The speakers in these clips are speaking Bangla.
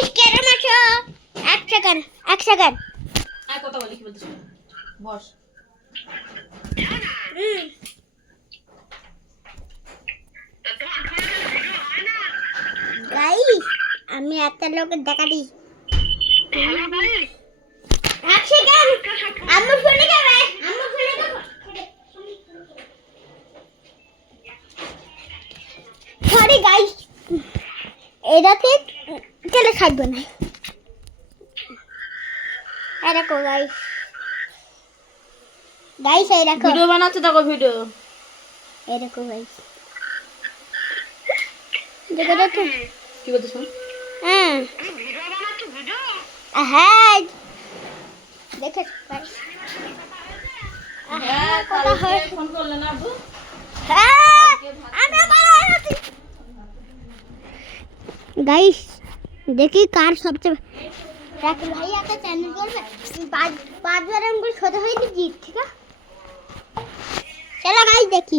গাইস কেমন আছো? এক সেকেন্ড আর কথা বলি কি বলছিস বস গাইস আমি একটা লোকের দেখা দিই। এক সেকেন্ড আম্মু শুনে যাবে। সরি গাইস এটাতে চলে থাকবে না। এই দেখো গাইস এই দেখো ভিডিও বানাচ্ছে দেখো ভিডিও এই দেখো গাইস দেখো কি বলছিস হ্যাঁ হ্যাঁ দেখে গাইস হ্যাঁ কথা হয় ফোন করলে না আব্বু হ্যাঁ আমি বানাচ্ছি গাইস দেখি কার সবচেয়ে রাকিব ভাই একটা চ্যানেল করবে পাঁচবার আমগুলো সোজা হয়ে জিত ঠিক আছে চলো গাইস দেখি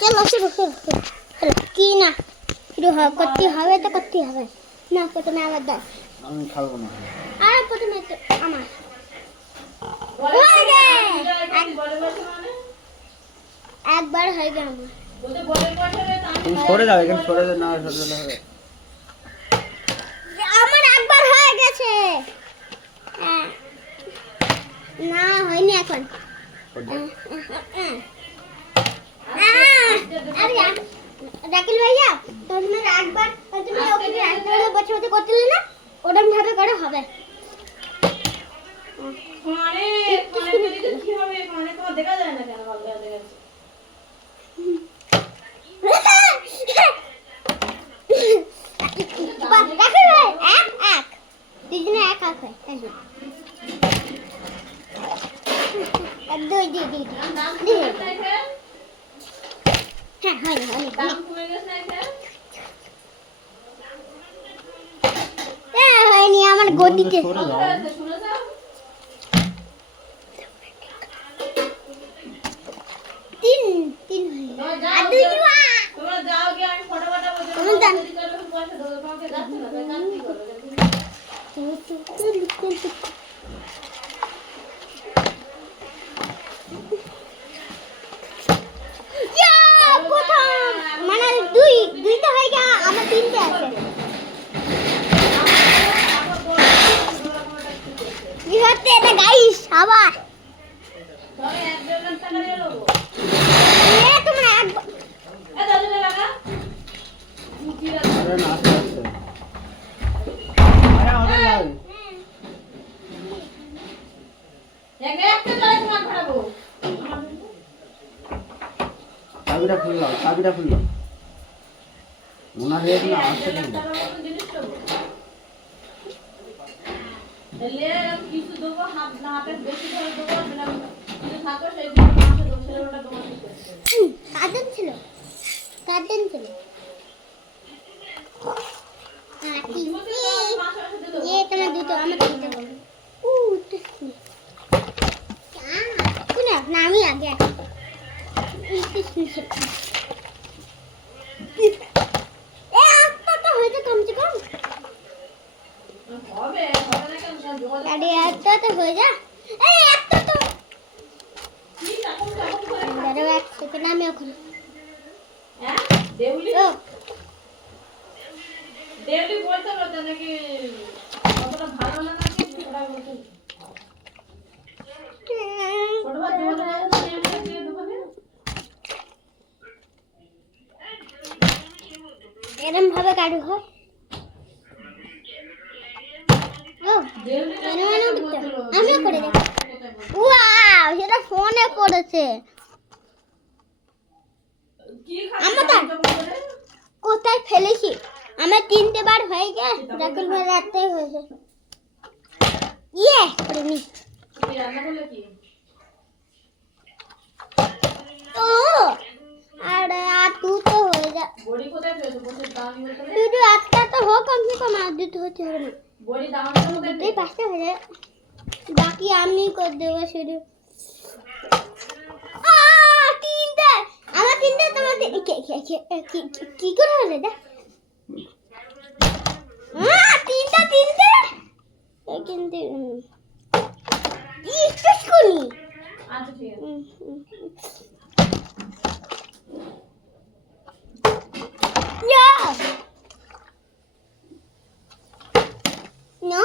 চলো কি না শুরু করতে হবে তো করতে হবে না প্রথমে আবার দাও আমি খাবো না আর প্রথমে তো আমার একবার হয়ে গেল আমার তুমি সরে যাও এখানে সরে যাও না সরে গেলে হবে আমার একবার হয়ে গেছে না হয়নি এখন রাকিল ভাইয়া তুমি একবার তুমি ওকে একবার বছর বছর করছিলে না ওরকম ভাবে করে হবে কি হবে তোমার দেখা যায় না কেন ভালো দেখা যাচ্ছে রাকিল ভাই এক দুজনে এক হয় দুই হ্যাঁ হয়নি হয়নি আমার গদিতে সরে যাও তিন আর দুই তোমরা যাও গিয়ে আমি ফটোফটো তুমি জান পয়সা দেবো তোমাকে যাচ্ছে না তাই কাজ কি করবে মানে দুইটা হয়ে গেল আমার তিনটে আছে কি হচ্ছে এটা গাইস আবার তবে 1.5 টাকা নিয়ে নেবো তোমরা দাদুনে লাগা আরে না আস্তে আস্তে আরে হবে না একটা চলে তোমার ঘোরাবো চাবিটা খুললাম ওনার রেট না আসছে না কিছু দেবো হাতে বেশি ধরে দেবো কিছু থাকো সেই মাসে ছেলেটা তোমার কাটেন ছিল তোমার দুটো আমার তিনটে বলো না আমি আগে হয়তো কমছে কম হবে না কেন যোগাযোগ আরে একটা তো হয়ে যা এই একটা তো ঠিক আছে দাঁড়াও এক সেকেন্ড আমি ওখানে হ্যাঁ দেউলি ও দেউলি বলতে পারতো নাকি কতটা ভালো না নাকি ওটা বলতে ছোটবার যোগাযোগ আছে না দিয়ে দোকানে এরম ভাবে কাটু হয় ও দেউলি আমিও করে দেখি ওয়াও সেটা ফোনে করেছে কি আমার কোথায় ফেলেছি আমার তিনটে বার হয়ে গেছে রাকুল ভাই রাতে হয়েছে করে নি রান্না করলে কি তো আর দুটো হয়ে যা বড়ি কোথায় পেয়েছো বসে দাম বলতে দুটো একটা তো হোক কমসে কম আর দুটো হতে হবে না বড়ি দামটা কোথায় দুটোই পাঁচটা হয়ে যায় বাকি আমি করে দেবো শুধু তিনটে আমার তিনটে তোমার কি করে হলো এটা কিন্তু ইস্টেস কোনি আচ্ছা ঠিক আছে No.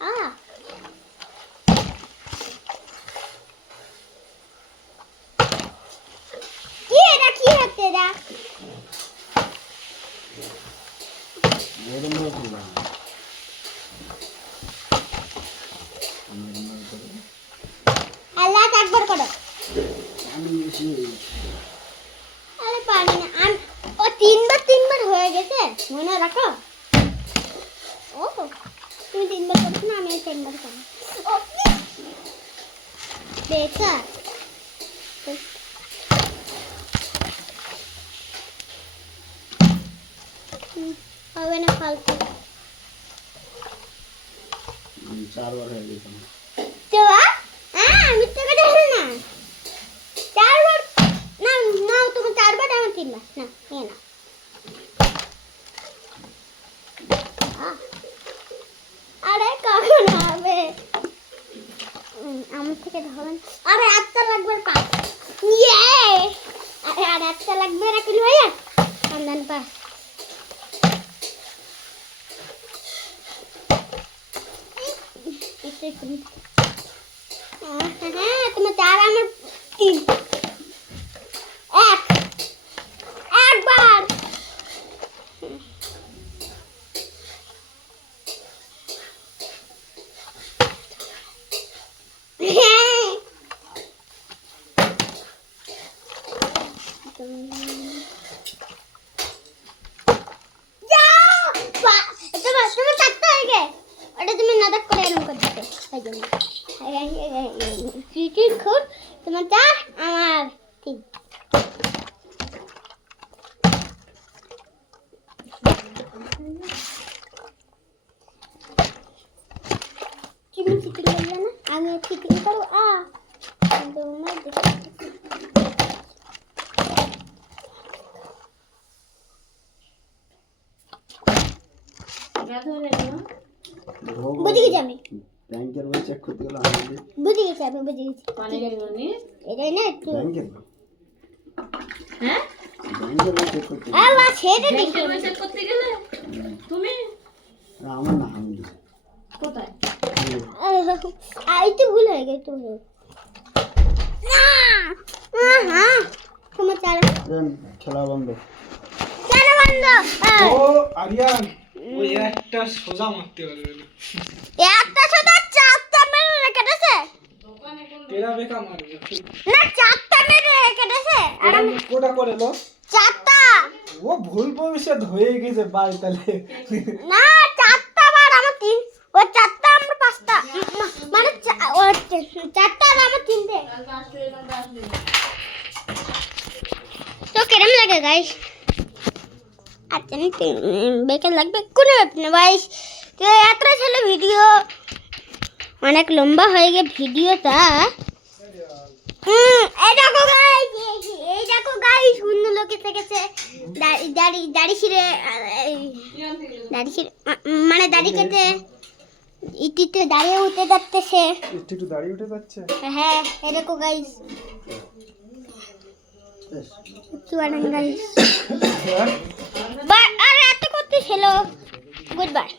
Ah. কি হাতে দা এরকম ভাবে করবা না। আল্লাহ একবার করো আমি বেশি আরে পারি না ও তিনবার হয়ে গেছে মনে রাখো ও তুমি তিনবার করছো না আমি তিনবার করব ও দেখা হবে না ফালতু 4 বার হয়ে গেছে আমার। তো আমি তোকে দেখি না চারবার না না তুমি চারবার আমার তিনবার না নিয়ে না আরে কখন হবে আমার থেকে ধরেন আরে একটা লাগবে পাঁচ ইয়ে আরে আর একটা লাগবে রাখি ভাইয়া আন্দান পাঁচ হ্যাঁ তোমার চার আমার তিন একবার তোমার চারটা হয়ে গে ওটা তুমি নাটক করে এরকম করে দিতে ওই জন্য চিঠির খুর তোমার চার আমার তিন তুমি চিঠি করবে না আমি চিঠি করবো তোমার বুঝে গেছি আমি ব্যাংকের বই চেক করতে গেলে আমি বুঝে গেছি আমি বুঝে গেছি মানে কি বলনি এটাই না একটু ব্যাংকের বই হ্যাঁ ব্যাংকের বই চেক করতে আল্লাহ সেটা দেখি ব্যাংকের বই চেক করতে গেলে তুমি আমার না আমি কোথায় এই তো ভুল হয়ে গেছে না হ্যাঁ তোমার চার খেলা বন্ধ চার বন্ধ ও আরিয়ান ওই একটা সোজা মারতে পারবে না একটা শুধু চারটা মেরে রেখে দিয়েছে তেরা বেকা মারবে না চারটা মেরে রেখে দিয়েছে আর আমি কোটা করে লো চারটা ও ভুল ভবিষ্যৎ হয়ে গেছে বাড়ি তাহলে না চারটা বার আমার তিন ও চারটা আমরা পাঁচটা মানে ও চারটা আর আমার তিনটে তো কেমন লাগে গাইস আচ্ছা বেকার লাগবে কোনো ব্যাপার না গাইস তো এত ছিল ভিডিও অনেক লম্বা হয়ে গিয়ে ভিডিওটা এই দেখো গাইস সুন্দর লোক এসে গেছে দাড়ি ছিঁড়ে মানে দাড়ি কেটে ইটিতে দাঁড়িয়ে উঠে যাচ্ছে একটু দাঁড়িয়ে উঠে যাচ্ছে হ্যাঁ এই দেখো গাইস গাইস হ্যাঁ আর এত করতে ছিল গুড বাই